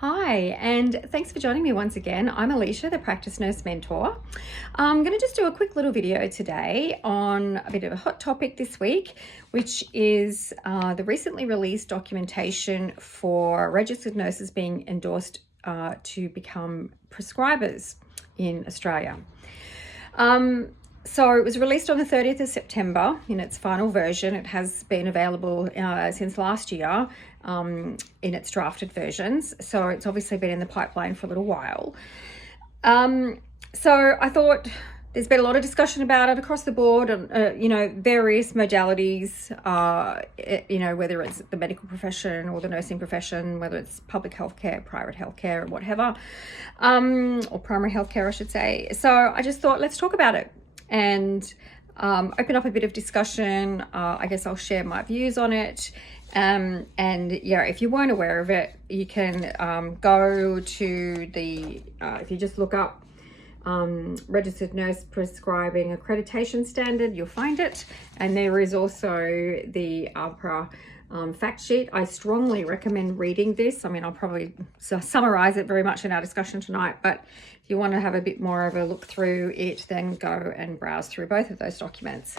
Hi, and thanks for joining me once again. I'm Alicia, the Practice Nurse Mentor. I'm going to just do a quick little video today on a bit of a hot topic this week, which is the recently released documentation for registered nurses being endorsed to become prescribers in Australia. So it was released on the 30th of September in its final version. It has been available since last year in its drafted versions. So it's obviously been in the pipeline for a little while. So I thought there's been a lot of discussion about it across the board on, various modalities, whether it's the medical profession or the nursing profession, whether it's public healthcare, private healthcare, or whatever, or primary healthcare, I should say. So I just thought, let's talk about it and open up a bit of discussion. I guess I'll share my views on it. And yeah, if you weren't aware of it, you can go to the, if you just look up registered nurse prescribing accreditation standard, you'll find it. And there is also the APRA fact sheet. I strongly recommend reading this. I mean, I'll probably summarize it very much in our discussion tonight, but if you want to have a bit more of a look through it, then go and browse through both of those documents.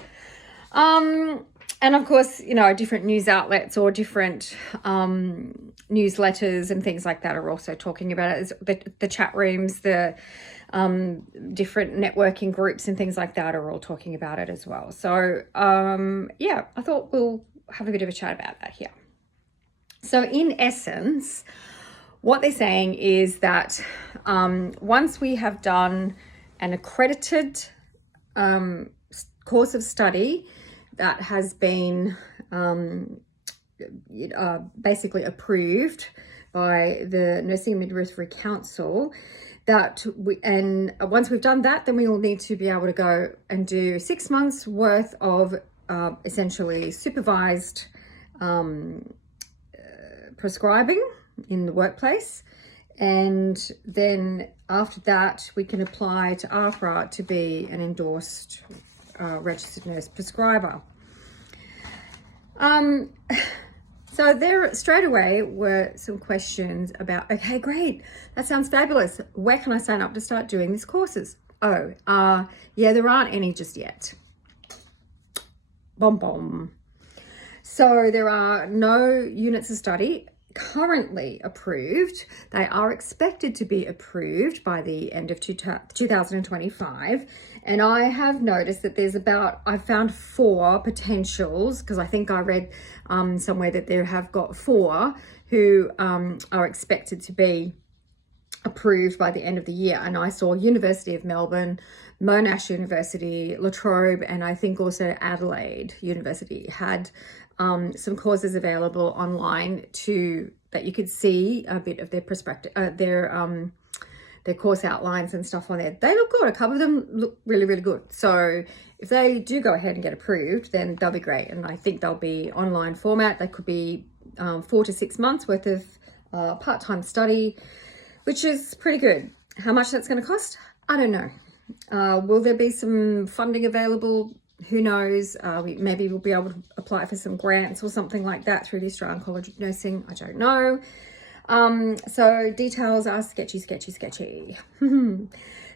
And of course, different news outlets or different newsletters and things like that are also talking about it. The chat rooms, the different networking groups and things like that are all talking about it as well. So yeah, I thought we'll have a bit of a chat about that here. So in essence, what they're saying is that once we have done an accredited course of study that has been basically approved by the Nursing and Midwifery Council, and once we've done that, then we will need to be able to go and do 6 months worth of essentially supervised prescribing in the workplace. And then after that, we can apply to APRA to be an endorsed registered nurse prescriber. So there straight away were some questions about, okay, great, that sounds fabulous. Where can I sign up to start doing these courses? Yeah, there aren't any just yet. Bom bom. So there are no units of study currently approved. They are expected to be approved by the end of 2025. And I have noticed that I found 4 potentials, because I think I read somewhere that there have got 4 who are expected to be approved by the end of the year. And I saw University of Melbourne, Monash University, La Trobe, and I think also Adelaide University had some courses available online that you could see a bit of their perspective, their course outlines and stuff on there. They look good. A couple of them look really, really good. So if they do go ahead and get approved, then they'll be great. And I think they'll be online format. They could be 4 to 6 months worth of part-time study, which is pretty good. How much that's going to cost? I don't know. Will there be some funding available? Who knows? Maybe we'll be able to apply for some grants or something like that through the Australian College of Nursing. I don't know. So details are sketchy.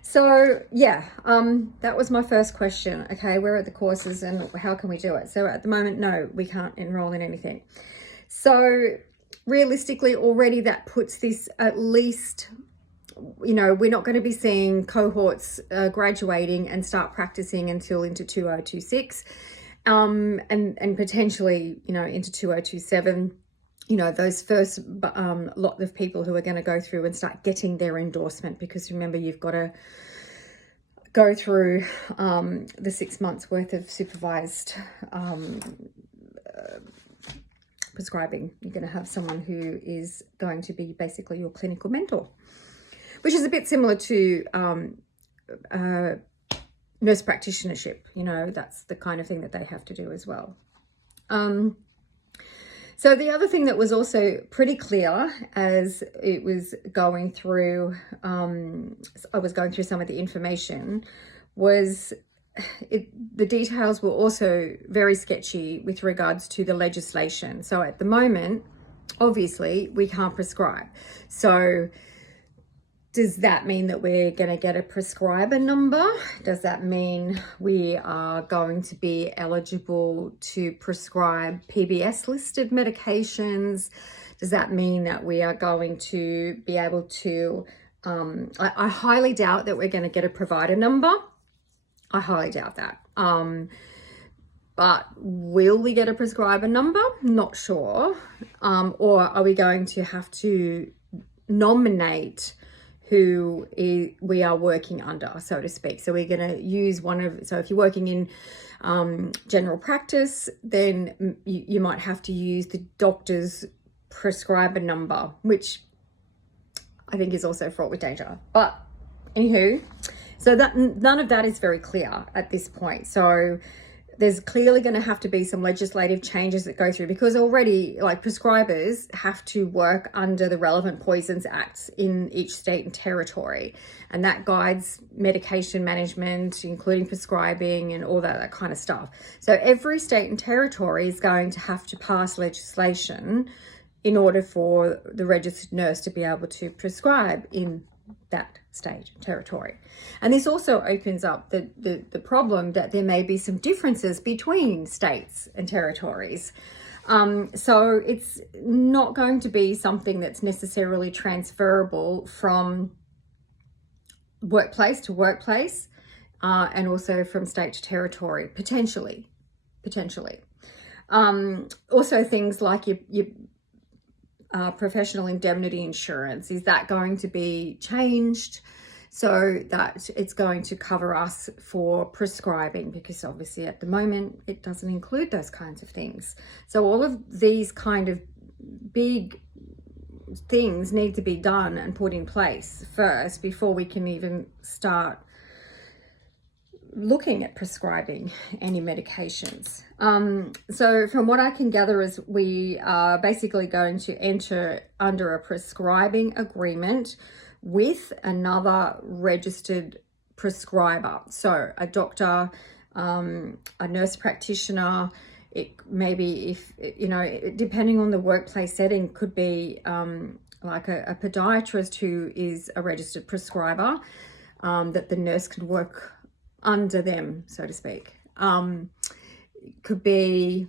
So yeah, that was my first question. Okay, where are the courses and how can we do it? So at the moment, no, we can't enroll in anything. So realistically, already that puts this at least, we're not going to be seeing cohorts graduating and start practicing until into 2026, and potentially, into 2027. Those first lot of people who are going to go through and start getting their endorsement, because remember, you've got to go through the 6 months worth of supervised prescribing. You're going to have someone who is going to be basically your clinical mentor, which is a bit similar to nurse practitionership. That's the kind of thing that they have to do as well. So the other thing that was also pretty clear as it was going through, I was going through some of the information, was the details were also very sketchy with regards to the legislation. So at the moment, obviously we can't prescribe. So does that mean that we're going to get a prescriber number? Does that mean we are going to be eligible to prescribe PBS listed medications? Does that mean that we are going to be able to, I highly doubt that we're going to get a provider number. I highly doubt that. But will we get a prescriber number? Not sure. Or are we going to have to nominate who we are working under, so to speak? So we're going to use so if you're working in general practice, then you might have to use the doctor's prescriber number, which I think is also fraught with danger. But anywho, so that none of that is very clear at this point. So there's clearly going to have to be some legislative changes that go through, because already, like, prescribers have to work under the relevant poisons acts in each state and territory, and that guides medication management, including prescribing and all that kind of stuff. So every state and territory is going to have to pass legislation in order for the registered nurse to be able to prescribe in that state territory. And this also opens up the problem that there may be some differences between states and territories. So it's not going to be something that's necessarily transferable from workplace to workplace, and also from state to territory, potentially. Also things like your professional indemnity insurance, is that going to be changed so that it's going to cover us for prescribing? Because obviously at the moment it doesn't include those kinds of things. So all of these kind of big things need to be done and put in place first before we can even start looking at prescribing any medications. So from what I can gather is we are basically going to enter under a prescribing agreement with another registered prescriber. So a doctor, a nurse practitioner, it maybe, if, you know, depending on the workplace setting, could be like a podiatrist who is a registered prescriber, that the nurse can work under them, so to speak. Could be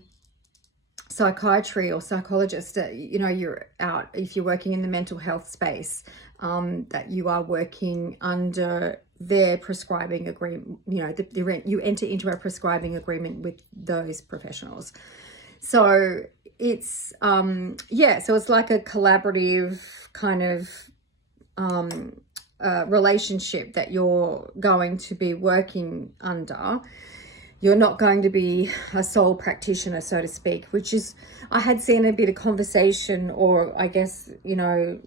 psychiatry or psychologist, you know, you're out, if you're working in the mental health space, that you are working under their prescribing agreement, you know, you enter into a prescribing agreement with those professionals. So it's, so it's like a collaborative kind of relationship that you're going to be working under. You're not going to be a sole practitioner, so to speak, which is, I had seen a bit of conversation, or I guess, you know,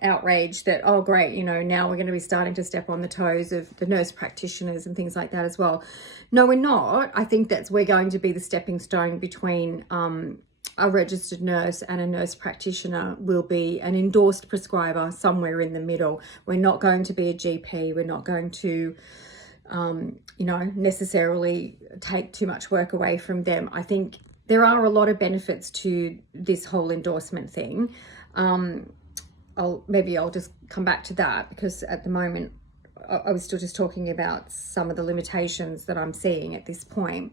outrage that, oh great, you know, now we're going to be starting to step on the toes of the nurse practitioners and things like that as well. No, we're not. I think we're going to be the stepping stone between a registered nurse and a nurse practitioner will be an endorsed prescriber somewhere in the middle. We're not going to be a GP. We're not going to, you know, necessarily take too much work away from them. I think there are a lot of benefits to this whole endorsement thing. I'll just come back to that, because at the moment I was still just talking about some of the limitations that I'm seeing at this point.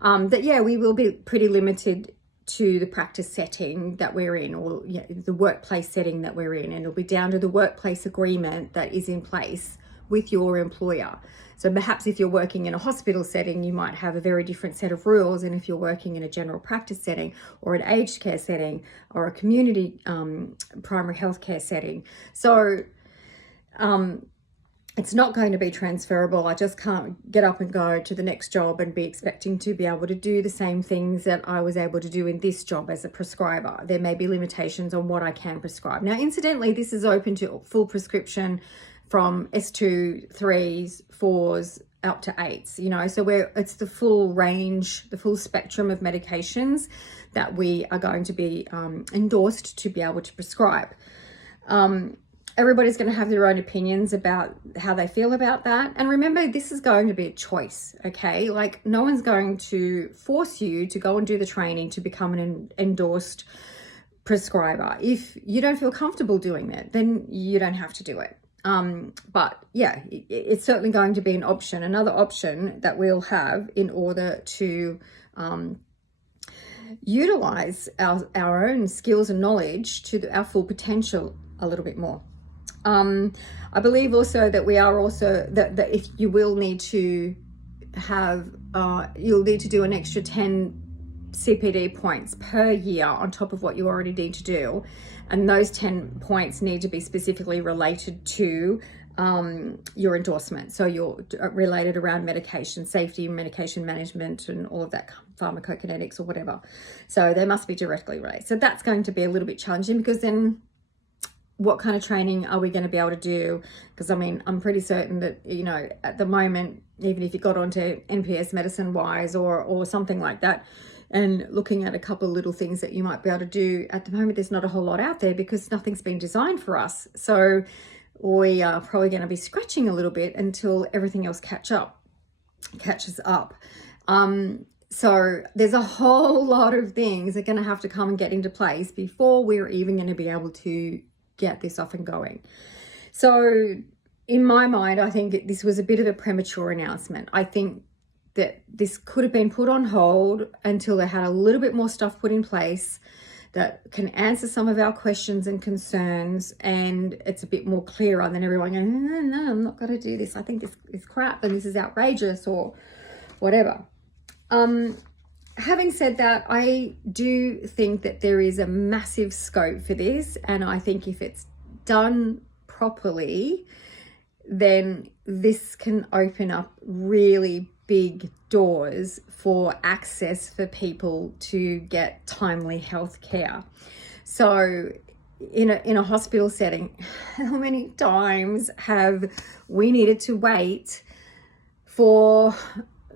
That yeah, we will be pretty limited to the practice setting that we're in, or the workplace setting that we're in, and it'll be down to the workplace agreement that is in place with your employer. So perhaps if you're working in a hospital setting, you might have a very different set of rules, and if you're working in a general practice setting or an aged care setting or a community primary healthcare setting. So it's not going to be transferable. I just can't get up and go to the next job and be expecting to be able to do the same things that I was able to do in this job as a prescriber. There may be limitations on what I can prescribe. Now, incidentally, this is open to full prescription from S2, 3s, 4s, up to 8s, you know, so it's the full range, the full spectrum of medications that we are going to be endorsed to be able to prescribe. Everybody's going to have their own opinions about how they feel about that. And remember, this is going to be a choice, okay? Like, no one's going to force you to go and do the training to become an endorsed prescriber. If you don't feel comfortable doing that, then you don't have to do it. But yeah, it's certainly going to be an option, another option that we'll have in order to utilize our own skills and knowledge to our full potential a little bit more. I believe also that we are also that if you will need to have you'll need to do an extra 10 CPD points per year on top of what you already need to do, and those 10 points need to be specifically related to your endorsement. So you're related around medication safety, medication management, and all of that, pharmacokinetics or whatever. So they must be directly related. So that's going to be a little bit challenging, because then what kind of training are we going to be able to do? Because I mean, I'm pretty certain that, you know, at the moment, even if you got onto NPS Medicine Wise or something like that, and looking at a couple of little things that you might be able to do, at the moment, there's not a whole lot out there because nothing's been designed for us. So we are probably going to be scratching a little bit until everything else catches up. So there's a whole lot of things that are going to have to come and get into place before we're even going to be able to get this off and going. So in my mind, I think this was a bit of a premature announcement. I think that this could have been put on hold until they had a little bit more stuff put in place that can answer some of our questions and concerns, and it's a bit more clearer than everyone going, no, I'm not going to do this. I think this is crap and this is outrageous or whatever. Having said that, I do think that there is a massive scope for this, and I think if it's done properly, then this can open up really big doors for access for people to get timely health care. So in a hospital setting, how many times have we needed to wait for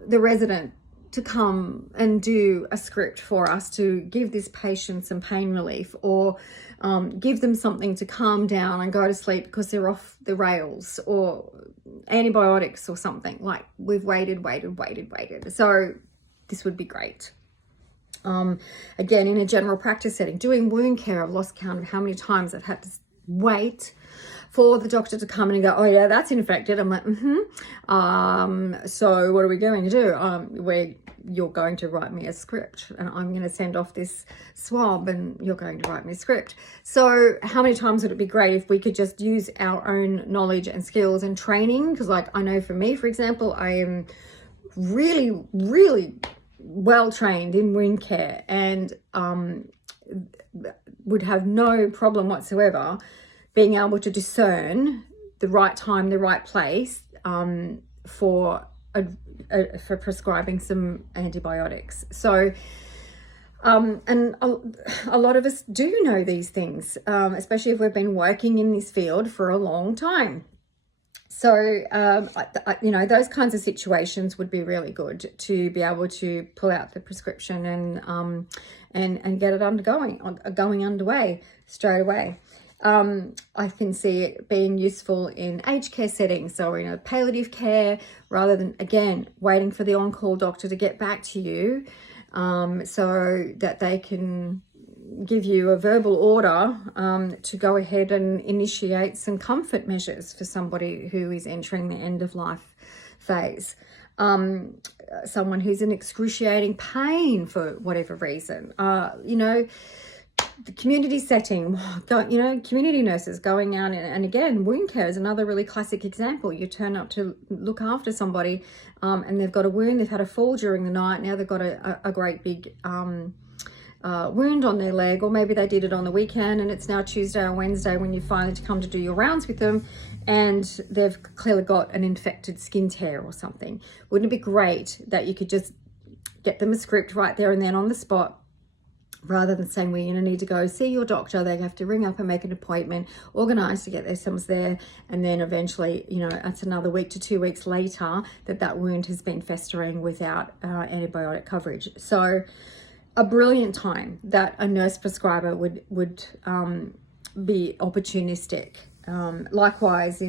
the resident to come and do a script for us to give this patient some pain relief, or give them something to calm down and go to sleep because they're off the rails, or antibiotics or something? Like, we've waited. So this would be great. Again, in a general practice setting, doing wound care, I've lost count of how many times I've had to wait for the doctor to come in and go, oh yeah, that's infected. I'm like, so what are we going to do? You're going to write me a script, and I'm going to send off this swab, and you're going to write me a script. So how many times would it be great if we could just use our own knowledge and skills and training? Because like, I know for me, for example, I am really, really well trained in wound care, and would have no problem whatsoever being able to discern the right time, the right place for prescribing some antibiotics. So, and a lot of us do know these things, especially if we've been working in this field for a long time. So, you know, those kinds of situations would be really good to be able to pull out the prescription and get it going underway straight away. I can see it being useful in aged care settings, so in a palliative care, rather than, again, waiting for the on-call doctor to get back to you, so that they can give you a verbal order to go ahead and initiate some comfort measures for somebody who is entering the end of life phase. Someone who's in excruciating pain for whatever reason, you know, the community setting, you know, community nurses going out, and again, wound care is another really classic example. You turn up to look after somebody, and they've got a wound, they've had a fall during the night, now they've got a great big wound on their leg, or maybe they did it on the weekend and it's now Tuesday or Wednesday when you finally come to do your rounds with them, and they've clearly got an infected skin tear or something. Wouldn't it be great that you could just get them a script right there and then on the spot, rather than saying, well, you need to go see your doctor, they have to ring up and make an appointment, organise to get their symptoms there, and then eventually, you know, it's another week to 2 weeks later that wound has been festering without antibiotic coverage. So a brilliant time that a nurse prescriber would be opportunistic. Likewise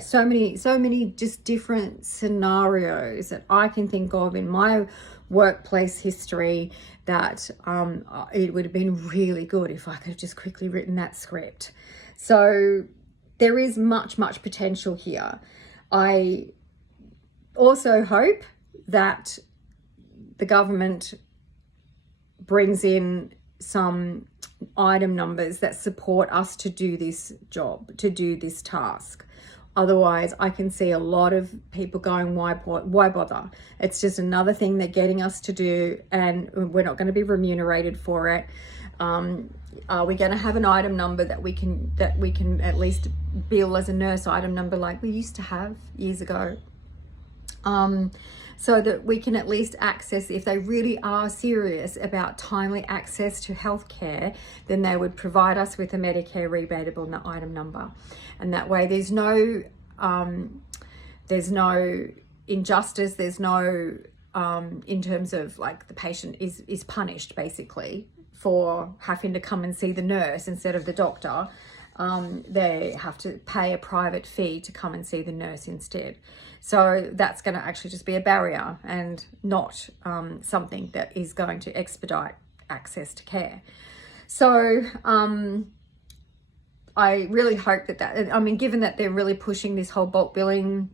so many just different scenarios that I can think of in my workplace history, that it would have been really good if I could have just quickly written that script. So there is much potential here. I also hope that the government brings in some item numbers that support us to do this job, to do this task. Otherwise, I can see a lot of people going, why bother? It's just another thing they're getting us to do, and we're not going to be remunerated for it. Are we going to have an item number that we can at least bill as a nurse item number like we used to have years ago? So that we can at least access, if they really are serious about timely access to healthcare, then they would provide us with a Medicare rebatable item number. And that way there's no injustice, there's no, in terms of like the patient is punished basically for having to come and see the nurse instead of the doctor. They have to pay a private fee to come and see the nurse instead. So that's going to actually just be a barrier and not something that is going to expedite access to care. So I really hope that, I mean, given that they're really pushing this whole bulk billing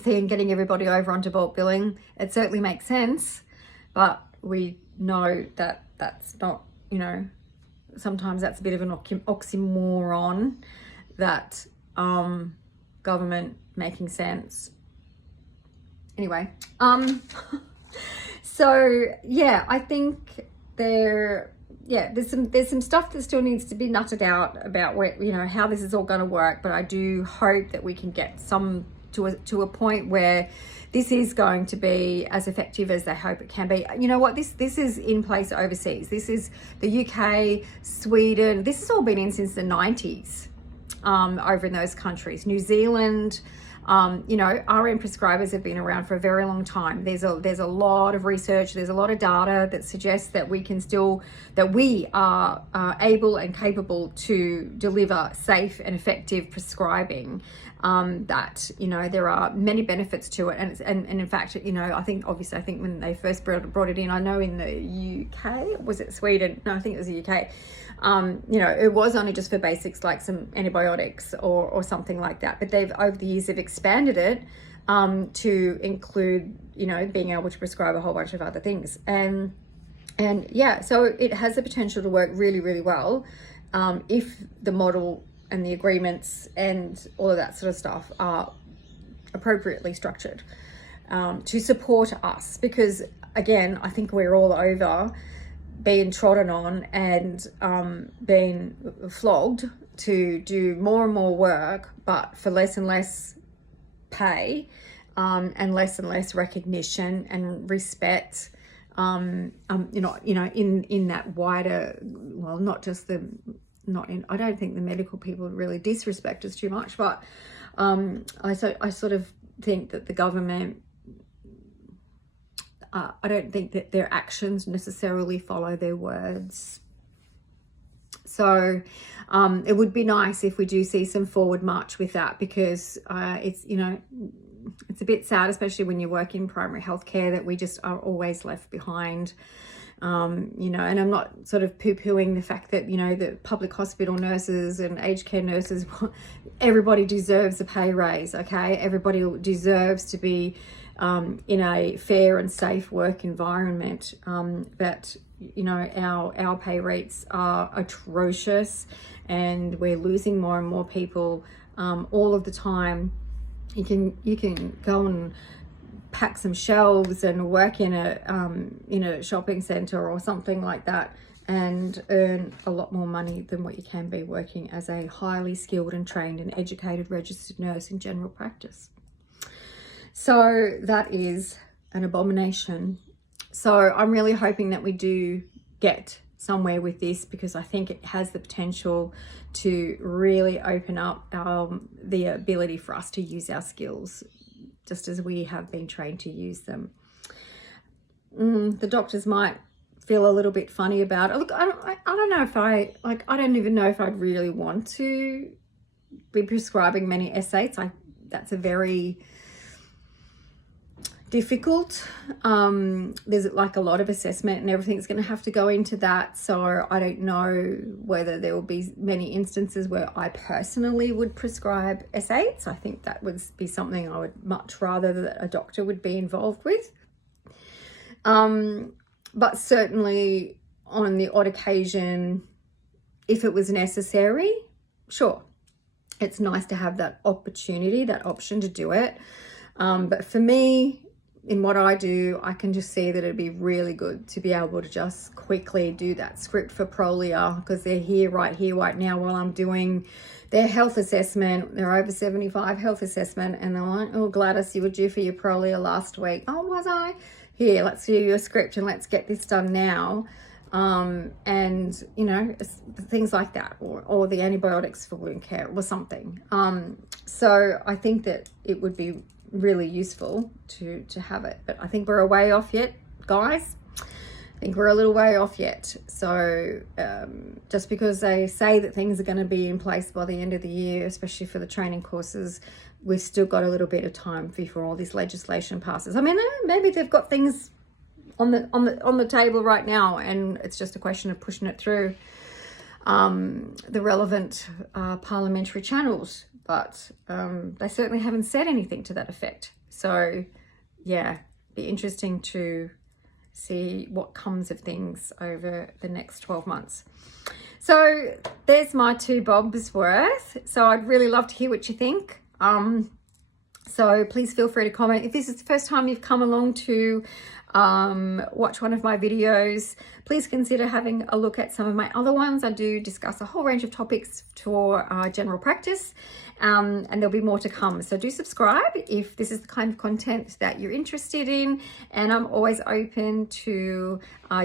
thing, getting everybody over onto bulk billing, it certainly makes sense, but we know that that's not, you know, sometimes that's a bit of an oxymoron, that government making sense. Anyway, so yeah, I think there's some stuff that still needs to be nutted out about where, you know, how this is all going to work, but I do hope that we can get some to a point where this is going to be as effective as they hope it can be. You know what, this is in place overseas. This is the UK, Sweden, this has all been in since the 90s over in those countries. New Zealand, you know, RN prescribers have been around for a very long time. There's a lot of research, there's a lot of data that suggests that we are able and capable to deliver safe and effective prescribing. That, you know, there are many benefits to it, and in fact, you know, I think when they first brought it in, I know in the UK, was it Sweden? No, I think it was the UK. You know, it was only just for basics like some antibiotics or something like that, but over the years they've expanded it to include, you know, being able to prescribe a whole bunch of other things, and yeah, so it has the potential to work really well if the model and the agreements and all of that sort of stuff are appropriately structured to support us, because again, I think we're all over being trodden on and being flogged to do more and more work, but for less and less pay and less recognition and respect. You know, in that wider, well, I don't think the medical people really disrespect us too much, but I sort of think that the government, I don't think that their actions necessarily follow their words. So it would be nice if we do see some forward march with that, because it's, you know, it's a bit sad, especially when you work in primary healthcare, that we just are always left behind. You know, and I'm not sort of poo-pooing the fact that, you know, the public hospital nurses and aged care nurses, everybody deserves a pay raise, okay? Everybody deserves to be in a fair and safe work environment. But, you know, our pay rates are atrocious, and we're losing more and more people all of the time. You can go and pack some shelves and work in a shopping center or something like that and earn a lot more money than what you can be working as a highly skilled and trained and educated registered nurse in general practice. So that is an abomination. So I'm really hoping that we do get somewhere with this, because I think it has the potential to really open up the ability for us to use our skills just as we have been trained to use them. The doctors might feel a little bit funny about it. Look, I don't know if I don't even know if I'd really want to be prescribing many S8s. That's a very difficult. There's like a lot of assessment and everything's going to have to go into that. So I don't know whether there will be many instances where I personally would prescribe S8s. I think that would be something I would much rather that a doctor would be involved with. But certainly on the odd occasion, if it was necessary, sure. It's nice to have that opportunity, that option to do it. But for me, in what I do, I can just see that it'd be really good to be able to just quickly do that script for Prolia, because they're here right now while I'm doing their health assessment. They're over 75 health assessment, and they're like, oh, Gladys, you were due for your Prolia last week. Oh, was I? Here, let's do your script and let's get this done now. And, you know, things like that, or the antibiotics for wound care or something. So I think that it would be really useful to have it, but I think we're a way off yet, guys. I think we're a little way off yet. So just because they say that things are going to be in place by the end of the year, especially for the training courses, we've still got a little bit of time before all this legislation passes. I mean, maybe they've got things on the table right now, and it's just a question of pushing it through the relevant parliamentary channels. But they certainly haven't said anything to that effect. So yeah, be interesting to see what comes of things over the next 12 months. So there's my 2 bobs worth. So I'd really love to hear what you think. So please feel free to comment. If this is the first time you've come along to watch one of my videos, please consider having a look at some of my other ones. I do discuss a whole range of topics for general practice, and there'll be more to come. So do subscribe if this is the kind of content that you're interested in, and I'm always open to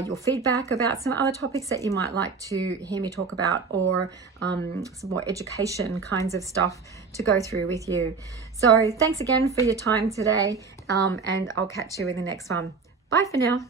your feedback about some other topics that you might like to hear me talk about, or some more education kinds of stuff to go through with you. So thanks again for your time today, and I'll catch you in the next one. Bye for now.